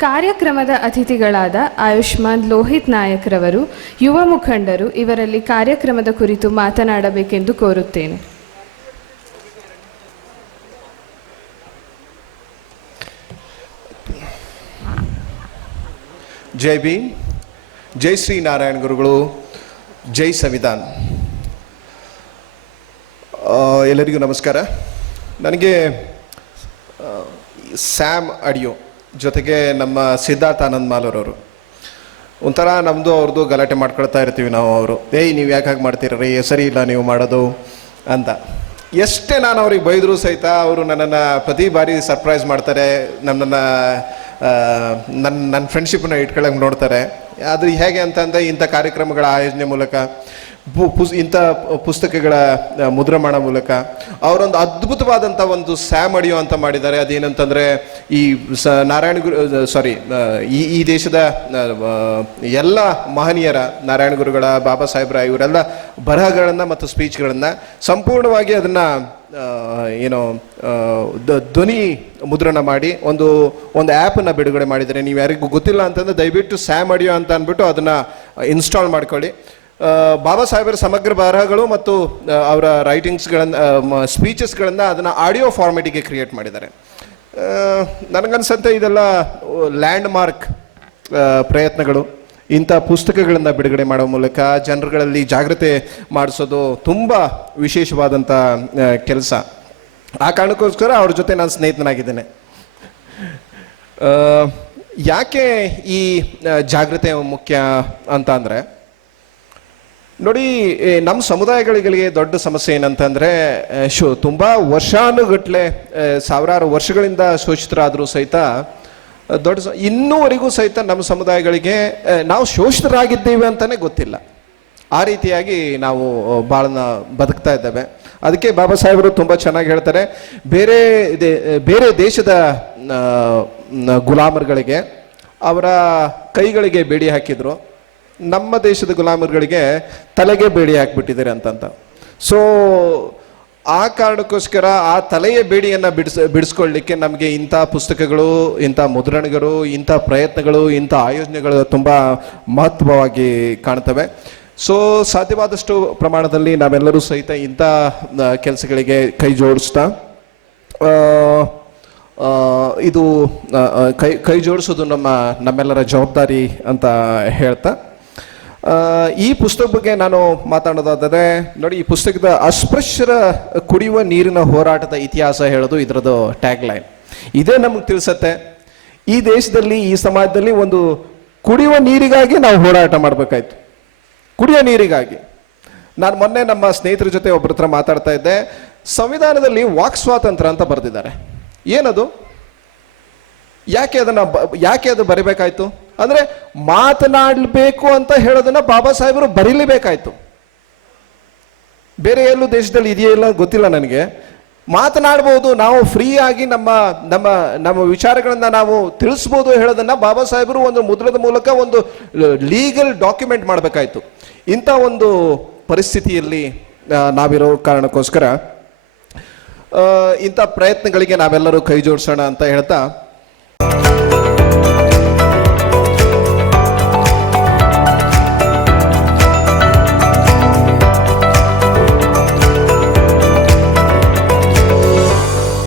ಕಾರ್ಯಕ್ರಮದ ಅತಿಥಿಗಳಾದ ಆಯುಷ್ಮಾನ್ ಲೋಹಿತ್ ನಾಯಕ್ರವರು, ಯುವ ಮುಖಂಡರು, ಇವರಲ್ಲಿ ಕಾರ್ಯಕ್ರಮದ ಕುರಿತು ಮಾತನಾಡಬೇಕೆಂದು ಕೋರುತ್ತೇನೆ. ಜೈ ಬಿ ಜೈ ಶ್ರೀ ನಾರಾಯಣ ಗುರುಗಳು. ಜೈ ಸಂವಿಧಾನ್. ಎಲ್ಲರಿಗೂ ನಮಸ್ಕಾರ. ನನಗೆ ಸ್ಯಾಮ್ ಅಡಿಯೋ ಜೊತೆಗೆ ನಮ್ಮ ಸಿದ್ಧಾರ್ಥ ಆನಂದ್ ಮಾಲೂರವರು. ಒಂಥರ ನಮ್ಮದು ಅವ್ರದ್ದು ಗಲಾಟೆ ಮಾಡ್ಕೊಳ್ತಾ ಇರ್ತೀವಿ ನಾವು ಅವರು. ಏಯ್, ನೀವು ಯಾಕೆ ಹಾಗೆ ಮಾಡ್ತೀರಿ ಸರಿ ಇಲ್ಲ ನೀವು ಮಾಡೋದು. ಅಂತ. ಎಷ್ಟೇ ನಾನು ಅವ್ರಿಗೆ ಬೈದರೂ ಸಹಿತ ಅವರು ನನ್ನನ್ನು ಪ್ರತಿ ಬಾರಿ ಸರ್ಪ್ರೈಸ್ ಮಾಡ್ತಾರೆ, ನನ್ನನ್ನು ನನ್ನ ನನ್ನ ಫ್ರೆಂಡ್ಶಿಪ್ಪನ್ನ ಇಟ್ಕೊಳ್ಳೋಂಗೆ ನೋಡ್ತಾರೆ. ಅದು ಹೇಗೆ ಅಂತಂದರೆ ಇಂಥ ಕಾರ್ಯಕ್ರಮಗಳ ಆಯೋಜನೆ ಮೂಲಕ ಪುಸ್, ಇಂಥ ಪುಸ್ತಕಗಳ ಮುದ್ರಮಾಣ ಮೂಲಕ ಅವರೊಂದು ಅದ್ಭುತವಾದಂಥ ಒಂದು ಸ್ಯಾಮ್ ಅಡಿಯೋ ಅಂತ ಮಾಡಿದ್ದಾರೆ. ಅದೇನಂತಂದರೆ ಈ ಸ, ನಾರಾಯಣ ಗುರು ಸಾರಿ ಈ ಈ ದೇಶದ ಎಲ್ಲ ಮಹನೀಯರ ನಾರಾಯಣ ಗುರುಗಳ, ಬಾಬಾ ಸಾಹೇಬ್ರ ಇವರೆಲ್ಲ ಬರಹಗಳನ್ನು ಮತ್ತು ಸ್ಪೀಚ್ಗಳನ್ನು ಸಂಪೂರ್ಣವಾಗಿ ಅದನ್ನು ಏನೋ ಧ್ವನಿ ಮುದ್ರಣ ಮಾಡಿ ಒಂದು ಒಂದು ಆ್ಯಪನ್ನು ಬಿಡುಗಡೆ ಮಾಡಿದ್ದಾರೆ. ನೀವು ಯಾರಿಗೂ ಗೊತ್ತಿಲ್ಲ ಅಂತಂದರೆ ದಯವಿಟ್ಟು ಸ್ಯಾಮ್ ಅಡಿಯೋ ಅಂತ ಅಂದ್ಬಿಟ್ಟು ಅದನ್ನು ಇನ್ಸ್ಟಾಲ್ ಮಾಡ್ಕೊಳ್ಳಿ. ಬಾಬಾ ಸಾಹೇಬರ ಸಮಗ್ರ ಬರಹಗಳು ಮತ್ತು ಅವರ ರೈಟಿಂಗ್ಸ್ಗಳನ್ನು ಸ್ಪೀಚಸ್ಗಳನ್ನು ಅದನ್ನು ಆಡಿಯೋ ಫಾರ್ಮೆಟಿಗೆ ಕ್ರಿಯೇಟ್ ಮಾಡಿದ್ದಾರೆ. ನನಗನ್ಸಂತೆ ಇದೆಲ್ಲ ಲ್ಯಾಂಡ್ ಮಾರ್ಕ್ ಪ್ರಯತ್ನಗಳು. ಇಂಥ ಪುಸ್ತಕಗಳನ್ನು ಬಿಡುಗಡೆ ಮಾಡೋ ಮೂಲಕ ಜನರುಗಳಲ್ಲಿ ಜಾಗೃತಿ ಮಾಡಿಸೋದು ತುಂಬ ವಿಶೇಷವಾದಂಥ ಕೆಲಸ. ಆ ಕಾರಣಕ್ಕೋಸ್ಕರ ಅವ್ರ ಜೊತೆ ನಾನು ಸ್ನೇಹಿತನಾಗಿದ್ದೇನೆ. ಯಾಕೆ ಈ ಜಾಗ್ರತೆ ಮುಖ್ಯ ಅಂತ ಅಂದರೆ ನೋಡಿ ನಮ್ಮ ಸಮುದಾಯಗಳಿಗೆ ದೊಡ್ಡ ಸಮಸ್ಯೆ ಏನಂತಂದರೆ ಶು, ತುಂಬ ವರ್ಷಾನುಗಟ್ಲೆ ಸಾವಿರಾರು ವರ್ಷಗಳಿಂದ ಶೋಷಿತರಾದರೂ ಸಹಿತ ದೊಡ್ಡ ಇನ್ನೂವರೆಗೂ ಸಹಿತ ನಮ್ಮ ಸಮುದಾಯಗಳಿಗೆ ನಾವು ಶೋಷಿತರಾಗಿದ್ದೇವೆ ಅಂತಾನೆ ಗೊತ್ತಿಲ್ಲ. ಆ ರೀತಿಯಾಗಿ ನಾವು ಭಾಳನ ಬದುಕ್ತಾ ಇದ್ದೇವೆ. ಅದಕ್ಕೆ ಬಾಬಾ ಸಾಹೇಬರು ತುಂಬ ಚೆನ್ನಾಗಿ ಹೇಳ್ತಾರೆ, ಬೇರೆ ಬೇರೆ ದೇಶದ ಗುಲಾಮರುಗಳಿಗೆ, ಅವರ ಕೈಗಳಿಗೆ ಬೇಡಿ ಹಾಕಿದ್ರು. ನಮ್ಮ ದೇಶದ ಗುಲಾಮರುಗಳಿಗೆ ತಲೆಗೆ ಬೇಡಿ ಹಾಕ್ಬಿಟ್ಟಿದ್ದಾರೆ ಅಂತಂತ. ಸೊ ಆ ಕಾರಣಕ್ಕೋಸ್ಕರ ಆ ತಲೆಯ ಬೇಡಿಯನ್ನು ಬಿಡಿಸ್, ಬಿಡಿಸ್ಕೊಳ್ಳಿಕ್ಕೆ ನಮಗೆ ಇಂಥ ಪುಸ್ತಕಗಳು, ಇಂಥ ಮುದ್ರಣಗಳು, ಇಂಥ ಪ್ರಯತ್ನಗಳು, ಇಂಥ ಆಯೋಜನೆಗಳು ತುಂಬ ಮಹತ್ವವಾಗಿ ಕಾಣ್ತವೆ. ಸೊ ಸಾಧ್ಯವಾದಷ್ಟು ಪ್ರಮಾಣದಲ್ಲಿ ನಾವೆಲ್ಲರೂ ಸಹಿತ ಇಂಥ ಕೆಲಸಗಳಿಗೆ ಕೈ ಜೋಡಿಸ್ತಾ ಇದು ಕೈ ಕೈ ಜೋಡಿಸೋದು ನಮ್ಮ, ನಮ್ಮೆಲ್ಲರ ಜವಾಬ್ದಾರಿ ಅಂತ ಹೇಳ್ತಾ. ಈ ಪುಸ್ತಕ ಬಗ್ಗೆ ನಾನು ಮಾತಾಡೋದಾದರೆ, ನೋಡಿ, ಈ ಪುಸ್ತಕದ ಅಸ್ಪೃಶ್ಯರ ಕುಡಿಯುವ ನೀರಿನ ಹೋರಾಟದ ಇತಿಹಾಸ ಹೇಳೋದು ಇದರದ್ದು ಟ್ಯಾಗ್ ಲೈನ್ ಇದೇ ನಮಗೆ ತಿಳಿಸತ್ತೆ. ಈ ದೇಶದಲ್ಲಿ, ಈ ಸಮಾಜದಲ್ಲಿ ಒಂದು ಕುಡಿಯುವ ನೀರಿಗಾಗಿ ನಾವು ಹೋರಾಟ ಮಾಡಬೇಕಾಯ್ತು. ಕುಡಿಯೋ ನೀರಿಗಾಗಿ. ನಾನು ಮೊನ್ನೆ ನಮ್ಮ ಸ್ನೇಹಿತರ ಜೊತೆ ಒಬ್ಬರ ಹತ್ರ ಮಾತಾಡ್ತಾ ಇದ್ದೆ. ಸಂವಿಧಾನದಲ್ಲಿ ವಾಕ್ ಸ್ವಾತಂತ್ರ್ಯ ಅಂತ ಬರೆದಿದ್ದಾರೆ. ಏನದು? ಯಾಕೆ ಅದನ್ನ ಯಾಕೆ ಅದು ಬರಿಬೇಕಾಯ್ತು? ಅಂದ್ರೆ ಮಾತನಾಡಬೇಕು ಅಂತ ಹೇಳೋದನ್ನ ಬಾಬಾ ಸಾಹೇಬರು ಬರೀಲೇಬೇಕಾಯ್ತು. ಬೇರೆ ಎಲ್ಲೂ ದೇಶದಲ್ಲಿ ಇದೆಯೋ ಇಲ್ಲ ಗೊತ್ತಿಲ್ಲ ನನಗೆ. ಮಾತನಾಡ್ಬೋದು, ನಾವು ಫ್ರೀ ಆಗಿ ನಮ್ಮ ನಮ್ಮ ನಮ್ಮ ವಿಚಾರಗಳನ್ನು ನಾವು ತಿಳಿಸ್ಬೋದು ಹೇಳೋದನ್ನ ಬಾಬಾ ಸಾಹೇಬರು ಒಂದು ಮುದ್ರದ ಮೂಲಕ ಒಂದು ಲೀಗಲ್ ಡಾಕ್ಯುಮೆಂಟ್ ಮಾಡಬೇಕಾಯ್ತು. ಇಂಥ ಒಂದು ಪರಿಸ್ಥಿತಿಯಲ್ಲಿ ನಾವಿರೋ ಕಾರಣಕ್ಕೋಸ್ಕರ ಇಂಥ ಪ್ರಯತ್ನಗಳಿಗೆ ನಾವೆಲ್ಲರೂ ಕೈ ಜೋಡಿಸೋಣ ಅಂತ ಹೇಳ್ತಾ